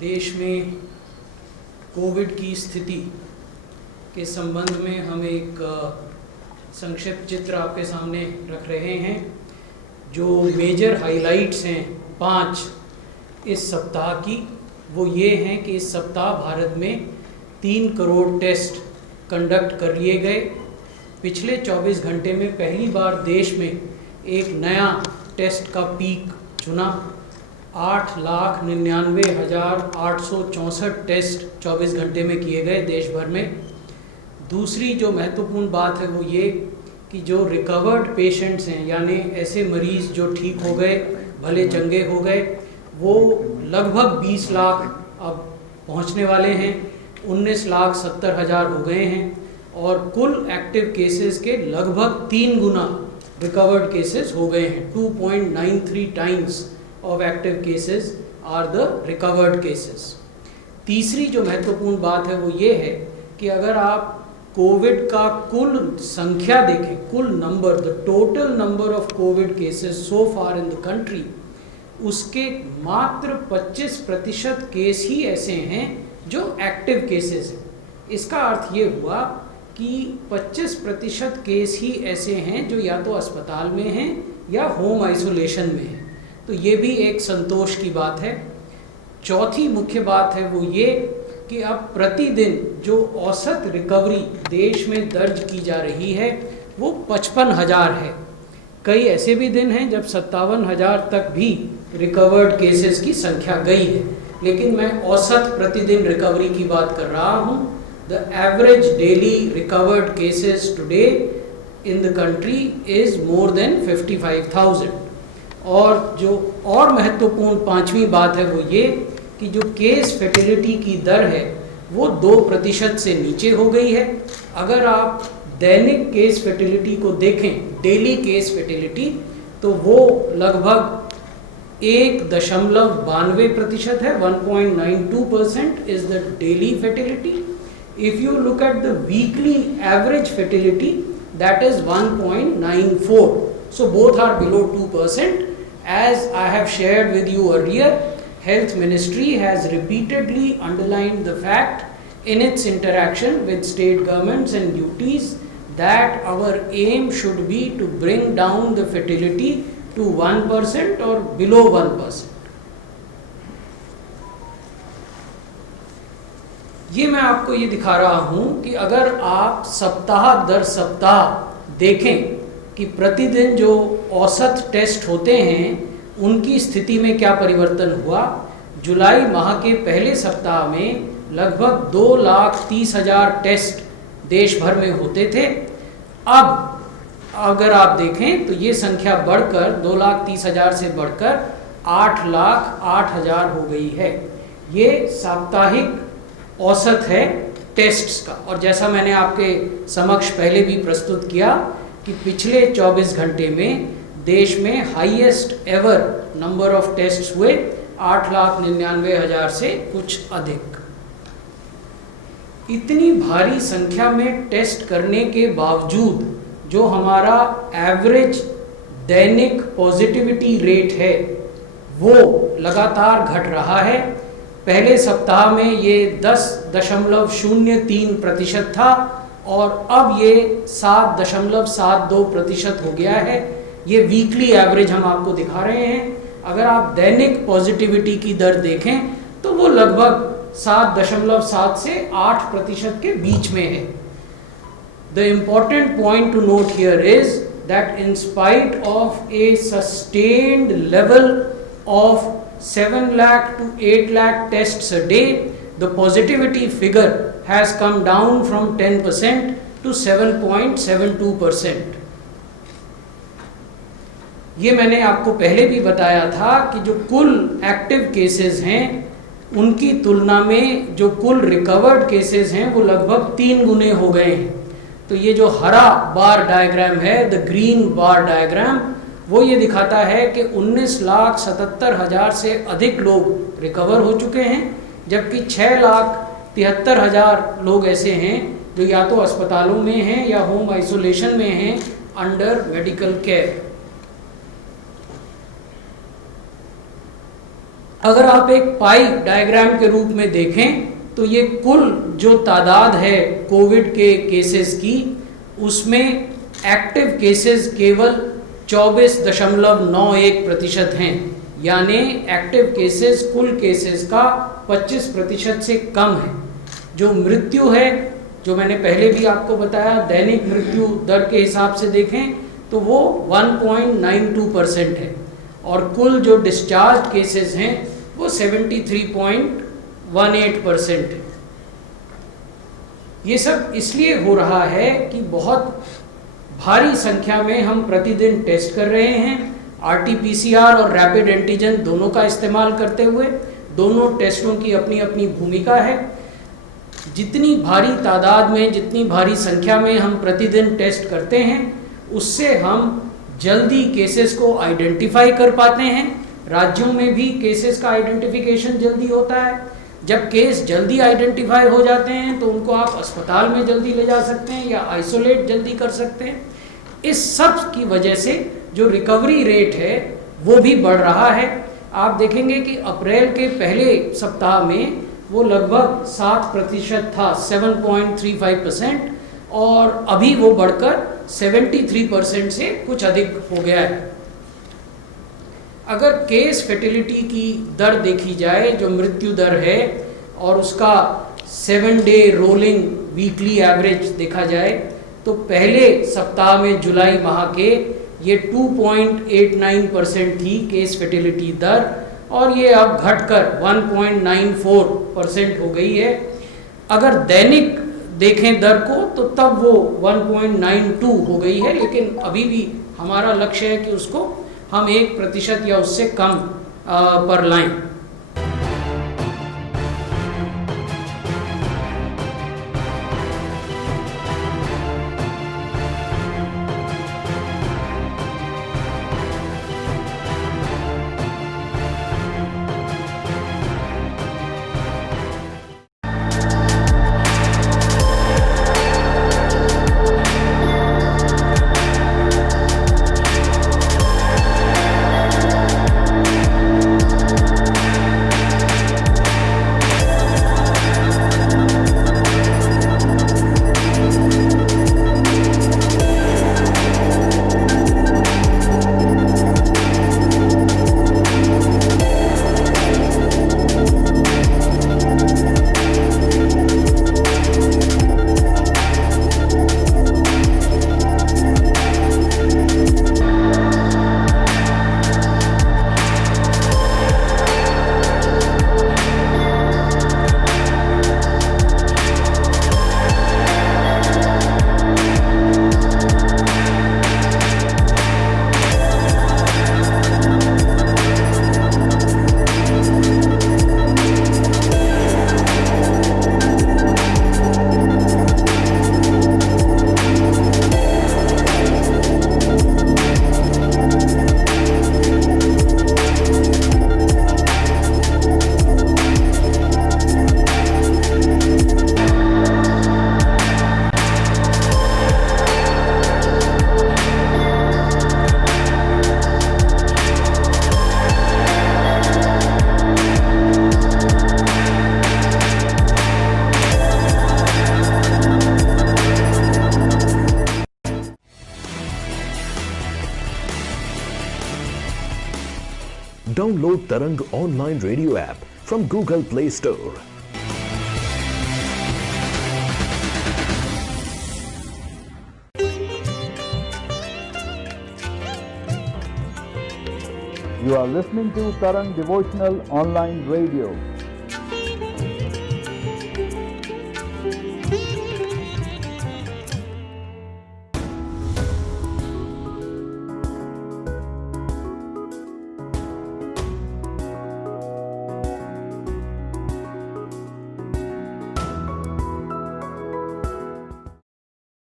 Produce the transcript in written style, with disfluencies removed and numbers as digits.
देश में कोविड की स्थिति के संबंध में हम एक संक्षिप्त चित्र आपके सामने रख रहे हैं। जो मेजर हाइलाइट्स हैं 5 इस सप्ताह की, वो ये हैं कि इस सप्ताह भारत में 3 करोड़ टेस्ट कंडक्ट कर लिए गए। पिछले 24 घंटे में पहली बार देश में एक नया टेस्ट का पीक चुना। 8,99,864 टेस्ट 24 घंटे में किए गए देश भर में। दूसरी जो महत्वपूर्ण बात है वो ये कि जो रिकवर्ड पेशेंट्स हैं, यानी ऐसे मरीज़ जो ठीक हो गए, भले चंगे हो गए, वो लगभग 20 लाख अब पहुंचने वाले हैं। 19,70,000 हो गए हैं और कुल एक्टिव केसेस के लगभग 3 गुना रिकवर्ड केसेस हो गए हैं। 2.93 times of active cases are the recovered cases. तीसरी जो महत्वपूर्ण बात है वो ये है कि अगर आप कोविड का कुल संख्या देखें, कुल number, the total number of Covid cases so far in the country, उसके मात्र 25% केस ही ऐसे हैं जो एक्टिव केसेस हैं। इसका अर्थ ये हुआ कि 25% केस ही ऐसे हैं जो या तो अस्पताल में हैं या होम आइसोलेशन में हैं। तो ये भी एक संतोष की बात है। चौथी मुख्य बात है वो ये कि अब प्रतिदिन जो औसत रिकवरी देश में दर्ज की जा रही है वो 55,000 है। कई ऐसे भी दिन हैं जब 57,000 तक भी रिकवर्ड केसेस की संख्या गई है, लेकिन मैं औसत प्रतिदिन रिकवरी की बात कर रहा हूँ। The average daily recovered cases today in the country is more than 55,000। और जो और महत्वपूर्ण 5वीं बात है वो ये कि जो केस फर्टिलिटी की दर है वो 2% से नीचे हो गई है। अगर आप दैनिक केस फर्टिलिटी को देखें, डेली केस फर्टिलिटी, तो वो लगभग 1.92% है। 1.92% is the daily fertility. If you look at the weekly average fertility, that is 1.94। So both are below 2%. As I have shared with you earlier, Health Ministry has repeatedly underlined the fact in its interaction with state governments and UTs that our aim should be to bring down the fertility to 1% or below 1%. ये मैं आपको ये दिखा रहा हूँ कि अगर आप सप्ताह दर सप्ताह देखें कि प्रतिदिन जो औसत टेस्ट होते हैं उनकी स्थिति में क्या परिवर्तन हुआ। जुलाई माह के पहले सप्ताह में लगभग 2,30,000 टेस्ट देश भर में होते थे। अब अगर आप देखें तो ये संख्या बढ़कर 2,30,000 से बढ़कर 8,08,000 हो गई है। ये साप्ताहिक औसत है टेस्ट्स का। और जैसा मैंने आपके समक्ष पहले भी प्रस्तुत किया कि पिछले 24 घंटे में देश में highest ever number of tests हुए 8,99,000 से कुछ अधिक। इतनी भारी संख्या में टेस्ट करने के बावजूद जो हमारा एवरेज दैनिक पॉजिटिविटी रेट है वो लगातार घट रहा है। पहले सप्ताह में ये 10.03% था और अब ये 7.72% हो गया है। ये वीकली एवरेज हम आपको दिखा रहे हैं। अगर आप दैनिक पॉजिटिविटी की दर देखें तो वो लगभग 7.7 से 8% के बीच में है। The important point two note here is that in spite of A sustained level of 7 lakh to 8 lakh tests a day, the positivity figure has come down from 10% to 7.72%. ये मैंने आपको पहले भी बताया था कि जो कुल एक्टिव केसेस हैं उनकी तुलना में जो कुल रिकवर्ड केसेस हैं वो लगभग 3 गुने हो गए हैं। तो ये जो हरा बार डायग्राम है, द ग्रीन बार डायग्राम, वो ये दिखाता है कि 19,77,000 से अधिक लोग रिकवर हो चुके हैं, जबकि 6,73,000 लोग ऐसे हैं जो या तो अस्पतालों में हैं या होम आइसोलेशन में हैं अंडर मेडिकल केयर। अगर आप एक पाई डायग्राम के रूप में देखें तो ये कुल जो तादाद है कोविड के केसेस की, उसमें एक्टिव केसेस केवल 24.91% हैं, यानी एक्टिव केसेस कुल केसेस का 25% से कम है। जो मृत्यु है, जो मैंने पहले भी आपको बताया, दैनिक मृत्यु दर के हिसाब से देखें तो वो 1.92% है, और कुल जो डिस्चार्ज केसेस हैं वो 73.18% है। ये सब इसलिए हो रहा है कि बहुत भारी संख्या में हम प्रतिदिन टेस्ट कर रहे हैं, RT-PCR और रैपिड एंटीजन दोनों का इस्तेमाल करते हुए। दोनों टेस्टों की अपनी अपनी भूमिका है। जितनी भारी तादाद में, जितनी भारी संख्या में हम प्रतिदिन टेस्ट करते हैं, उससे हम जल्दी केसेस को आइडेंटिफाई कर पाते हैं। राज्यों में भी केसेस का आइडेंटिफिकेशन जल्दी होता है। जब केस जल्दी आइडेंटिफाई हो जाते हैं तो उनको आप अस्पताल में जल्दी ले जा सकते हैं या आइसोलेट जल्दी कर सकते हैं। इस सब की वजह से जो रिकवरी रेट है वो भी बढ़ रहा है। आप देखेंगे कि अप्रैल के पहले सप्ताह में वो लगभग 7% था, 7.35%, और अभी वो बढ़कर 73% से कुछ अधिक हो गया है। अगर केस फर्टिलिटी की दर देखी जाए, जो मृत्यु दर है, और उसका 7-डे रोलिंग वीकली एवरेज देखा जाए, तो पहले सप्ताह में जुलाई माह के ये 2.89% थी केस फर्टिलिटी दर, और ये अब घटकर 1.94% हो गई है। अगर दैनिक देखें दर को तो तब वो 1.92 हो गई है, लेकिन अभी भी हमारा लक्ष्य है कि उसको हम 1% या उससे कम पर लाएं। Download Tarang online radio app from Google Play Store. You are listening to Tarang Devotional Online Radio.